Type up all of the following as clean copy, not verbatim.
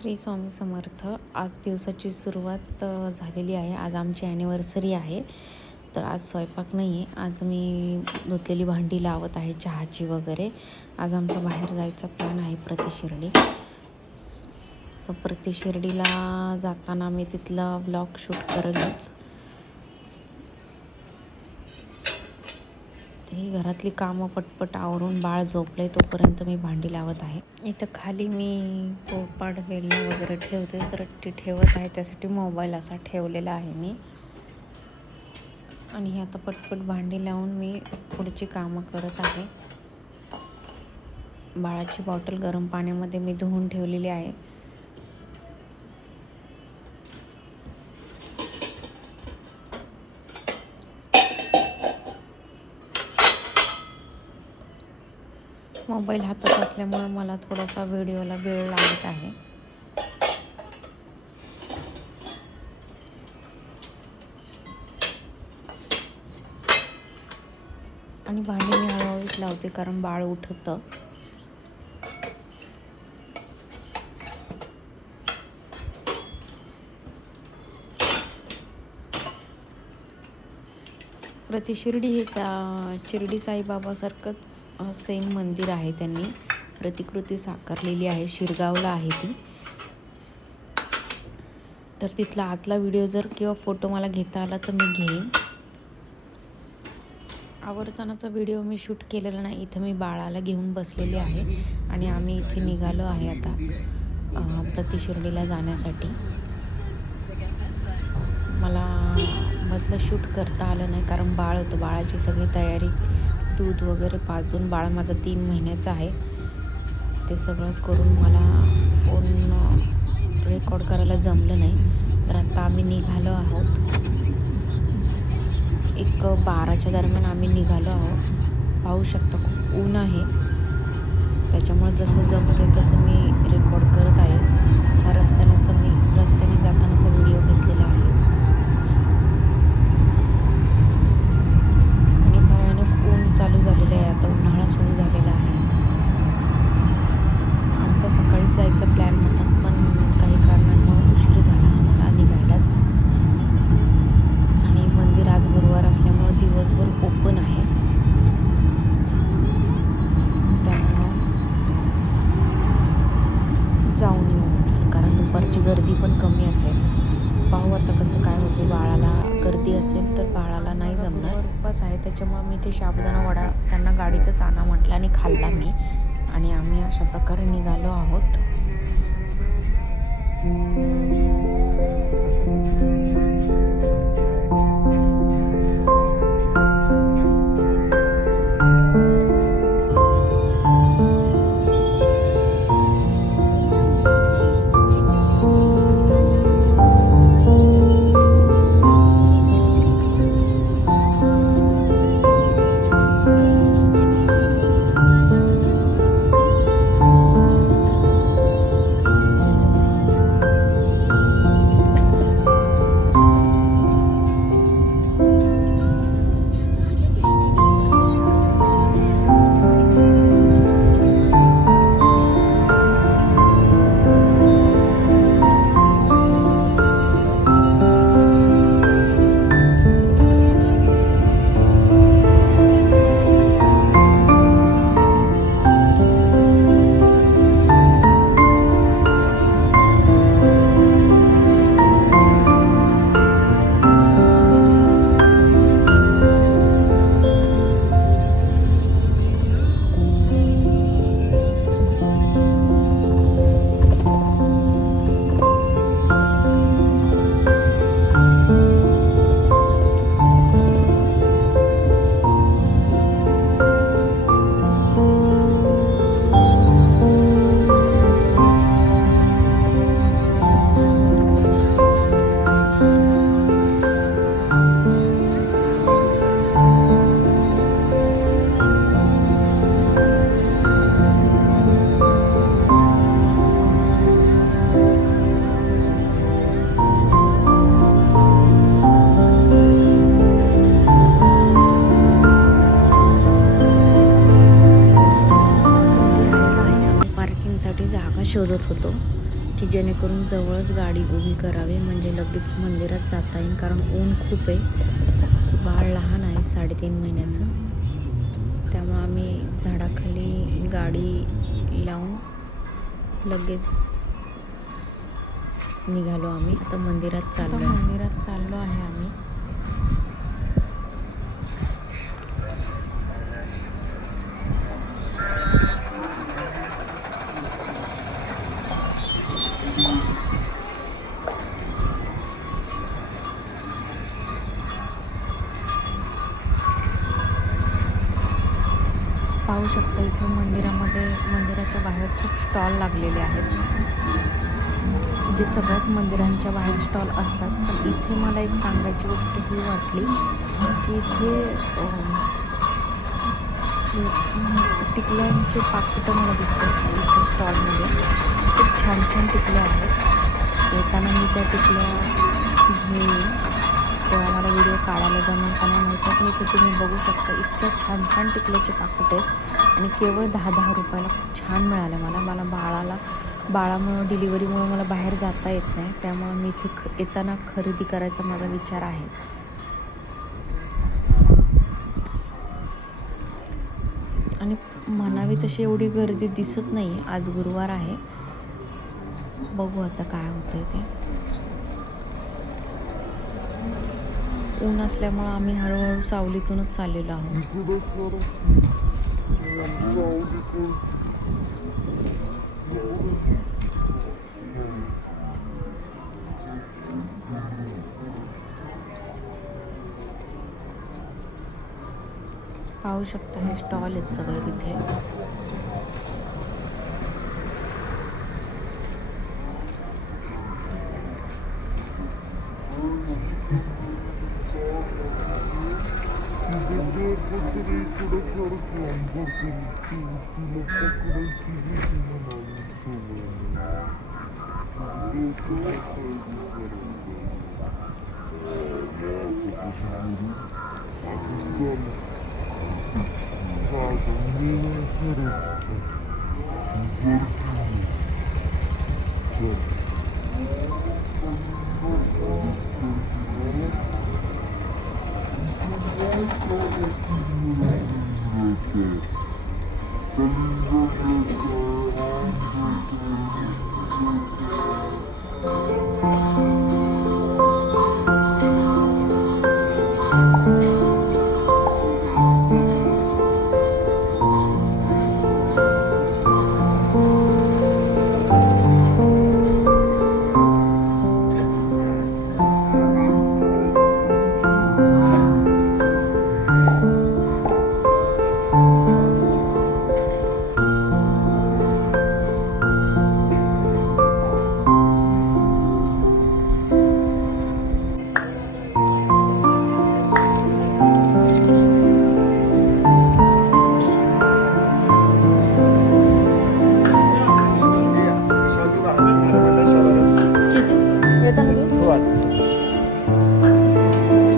श्री स्वामी समर्थ. आज दिवसाची सुरुवात झालेली आहे. आज आमची ॲनिव्हर्सरी आहे, तर आज स्वयंपाक नाही आहे. आज मी धुतलेली भांडी लावत आहे, चहाची वगैरे. आज आमचा बाहेर जायचा प्लॅन आहे, प्रतिशिर्डी. सो प्रतिशिर्डीला जाताना मी तिथला ब्लॉग शूट करेलच. ही घरातली कामं पटपट आवरून बाळ झोपले तोपर्यंत मी भांडी लावत आहे. इथं खाली मी पोळपाट वेलणं वगैरे ठेवते, तर ती ठेवत आहे. त्यासाठी मोबाईल असा ठेवलेला आहे मी. आणि आता पटपट भांडी लावून मी पुढची कामं करत आहे. बाळाची बॉटल गरम पाण्यामध्ये मी धुवून ठेवलेली आहे. मोबाईल हातात असल्यामुळे मला थोडासा व्हिडिओला वेळ लागत आहे. आणि भांडी मी हळूहळूच लावते, कारण बाळ उठतं. प्रतिशिर्डी हे शिर्डी साईबाबासारखंच सेम मंदिर आहे. त्यांनी प्रतिकृती साकारलेली आहे. शिरगावला आहे ती. तर तिथला आतला व्हिडिओ जर किंवा फोटो मला घेता आला तर मी घेईन. आवर्तनाचा व्हिडिओ मी शूट केलेला नाही. इथं मी बाळाला घेऊन बसलेली आहे आणि आम्ही इथे निघालो आहे आता प्रतिशिर्डीला जाण्यासाठी. मला मधलं शूट करता आलं नाही, कारण बाळ होतं. बाळाची सगळी तयारी, दूध वगैरे पाजून, बाळ माझा 3 महिन्याचा आहे, ते सगळं करून मला फोन रेकॉर्ड करायला जमलं नाही. तर आता आम्ही निघालो आहोत. 1:12च्या दरम्यान आम्ही निघालो आहोत. पाहू शकता खूप ऊन आहे, त्याच्यामुळे जसं जमतं तसं मी रेकॉर्ड करत आहे. हा रस्त्याने जातानाचा व्हिडिओ घेतलेला आहे. चालू झालेलं आहे, आता उन्हाळा सुरू झालेला आहे. आमचा सकाळीच जायचा प्लॅन होता, पण काही कारणांमुळे उशीर झाला आम्हाला निघायलाच. आणि मंदिर आज गुरुवार असल्यामुळे दिवसभर ओपन आहे, त्यामुळं जाऊन येऊ, कारण दुपारची गर्दी पण कमी असेल. पाहू आता कसं काय होते. बाळाला गर्दी असेल तर बाळाला नाही जमणार. उपवास आहे, त्याच्यामुळे मी ते साबुदाणा वडा त्यांना गाडीतच आणा म्हटलं आणि खाल्ला मी. आणि आम्ही अशा प्रकारे निघालो आहोत. शोधत होतो. की जेणेकरून जवळच गाडी उभी करावी, म्हणजे लगेच मंदिरात जाता येईल, कारण ऊन खूप आहे. बाळ लहान आहे 3.5 महिन्याचं, त्यामुळं आम्ही झाडाखाली गाडी लावून लगेच निघालो. आम्ही आता मंदिरात चाललो आहे आम्ही. पाहू शकता इथे मंदिराच्या बाहेर खूप स्टॉल लागलेले आहेत, जे सगळ्याच मंदिरांच्या बाहेर स्टॉल असतात. पण इथे मला एक सांगायची गोष्ट ही वाटली की इथे टिकल्यांचे पाकिटं मला दिसतात इथे स्टॉलमध्ये. खूप छान छान टिकल्या आहेत. येताना मी त्या टिकल्या घेईन, तेव्हा मला व्हिडिओ काढायला जमेल का नाही माहिती, पण इथे तुम्ही बघू शकता इतक्या छान छान टिकल्याचे पाकिट आहेत आणि केवळ 10-10 रुपयाला खूप छान मिळालं मला. बाळामुळं डिलिव्हरीमुळं मला बाहेर जाता येत नाही, त्यामुळं मी इथे येताना खरेदी करायचा माझा विचार आहे. आणि म्हणावी तशी एवढी गर्दी दिसत नाही. आज गुरुवार आहे, बघू आता काय होतंय ते. ऊन असल्यामुळं आम्ही हळूहळू सावलीतूनच चाललेलो आहोत. पाहू शकता हे स्टॉल आहेत सगळे तिथे.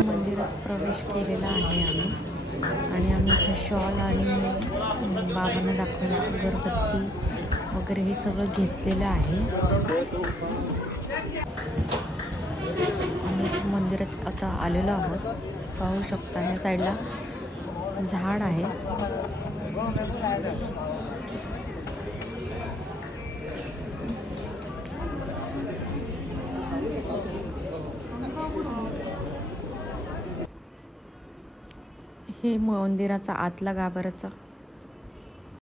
मंदिरात प्रवेश केलेला आहे आम्ही इथे शॉल आणि बाबांना दाखवायला अगरबत्ती वगैरे हे सगळं घेतलेलं आहे. आणि मंदिरात आता आलेलो आहोत. पाहू शकता ह्या साईडला झाड आहे. हे मंदिराचा आतला गाभाऱ्याचा